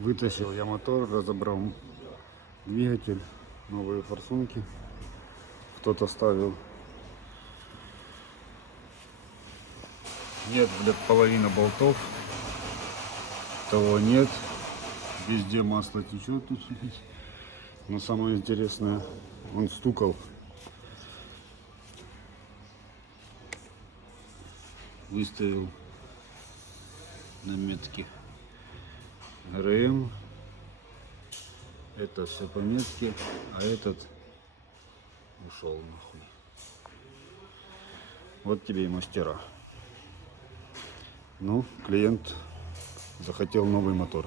Вытащил я мотор, разобрал двигатель, новые форсунки. Кто-то ставил. Нет, блядь, половина болтов. Того нет. Везде масло течет тут. Но самое интересное, он стукал. Выставил на метке ГРМ. Это все по метке, а этот ушел нахуй. Вот тебе и мастера. Ну, клиент захотел новый мотор.